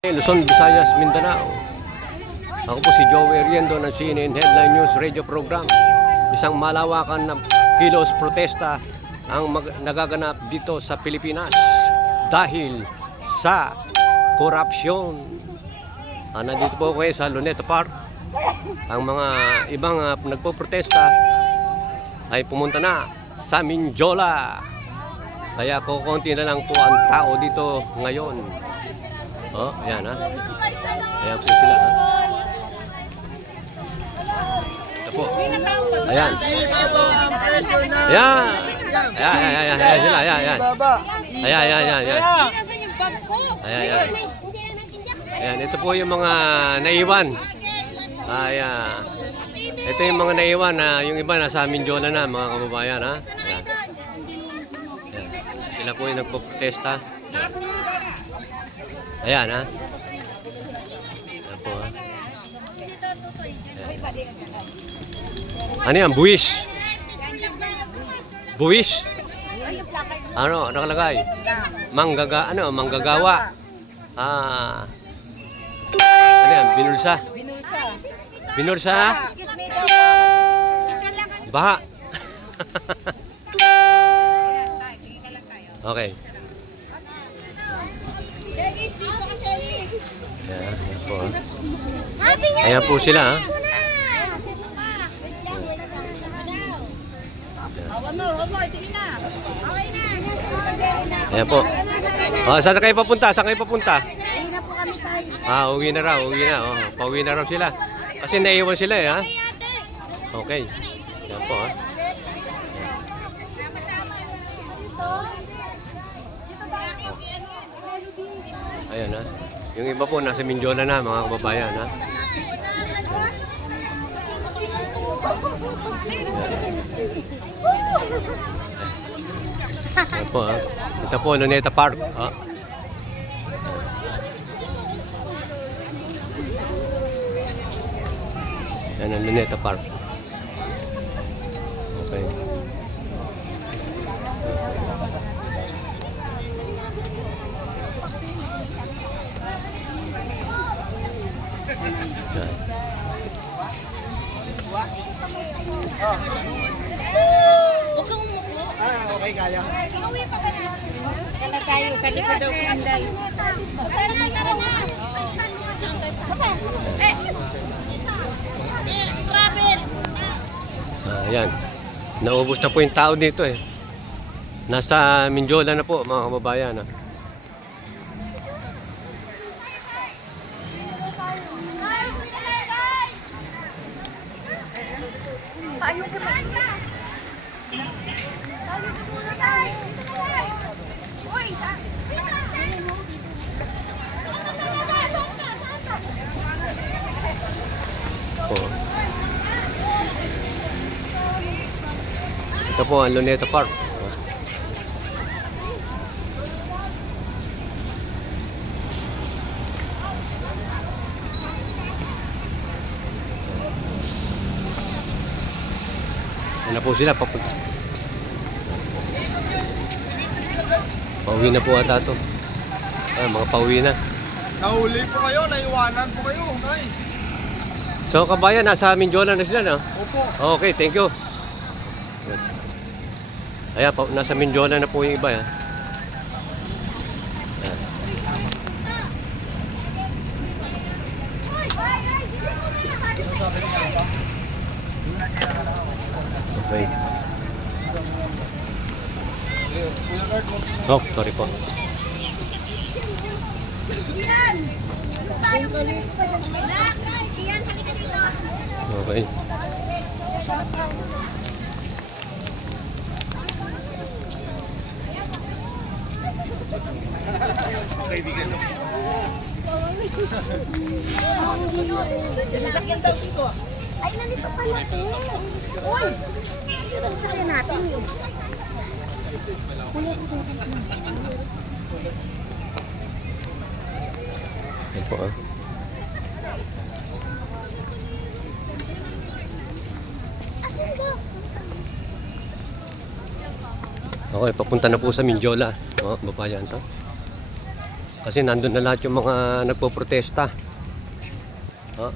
Luzon, Visayas, Mindanao. Ako po si Joey Riendo ng CNN Headline News Radio Program. Isang malawakan na kilos protesta ang nagaganap dito sa Pilipinas dahil sa korupsyon. Nandito po kayo sa Luneta Park. Ang mga ibang nagpo-protesta ay pumunta na sa Mindiola. Kaya kukunti na lang po ang tao dito ngayon. Oh, ayan ha. Ayan po sila ha. Ito po. Ayan. Ayan. Ayan sila. Ayan. Ayan. Ayan. Ayan. Ito po yung mga naiwan. Ayan. Ito yung mga naiwan na yung iba nasa Mindiola na mga kababayan ha. Ayan. Ayan. Sila po yung nagpo-protesta. Ayan ha. Ayan po ha. Ayan. Ano yan? Buwis? Buwis? Ano? Nakalagay? Manggagawa. Ano yan? Binulsa? Binulsa ha? Baha. Okay. Ayan po. Ayan po sila ha. Ayan po. Saan na kayo papunta? Saan kayo papunta? Uwi na raw. Uwi na. Pauwi na raw sila. Kasi naiwan sila eh ha. Okay. Ayan po ha. Ayan ha. Yung iba po nasa Mindiola na mga kababayan ha. Ayan po ha. Ito po Luneta Park ha. Ayan ang Luneta Park. Okay. Huwag kang umupo. Okay, kaya. Inuwi pa ba natin? Kala tayo, sa likod daw pinday. Tara na. Travel. Ayan. Naubos na po yung tao dito eh. Nasa Mindiola na po mga kababayan ha. Paano ka ba? Ito po ang Luneta Park. Ano po sila papunta? Pauwi na po ata ito. Mga pauwi na. Nahuli po kayo, naiwanan po kayo, nay. So kabayan, nasa Mindiola na sila no? Opo. Okay, thank you. Ayan, nasa Mindiola na po yung iba ha. Okay. Oh, sorry po. Okay. Kaibigan mo. Sasakyan daw dito. Ay, nandito pala. Uy! Ito sasakyan natin eh. Ayan po ah. Okay, papunta na po sa Mindiola. Babayan to. Kasi nandun na lahat yung mga nagpo-protesta. Ha?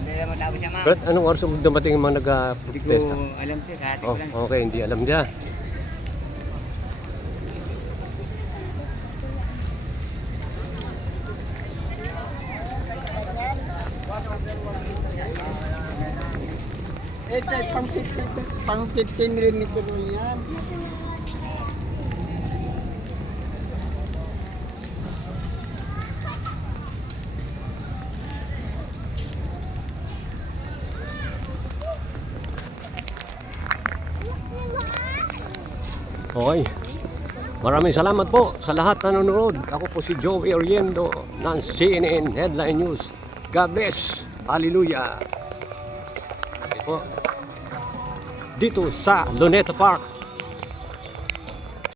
Hindi naman dapat siya, ma'am. Pero anong oras dumating yung mga Hindi ko nagpo-protesta? alam siya, kahit Oh, ko lang. okay, hindi alam niya. Ito, pang 15 millimeter yan. Okay. Maraming salamat po sa lahat na nanonood. Ako po si Joey Oriendo ng CNN Headline News. God bless. Hallelujah. Okay po. Dito sa Luneta Park,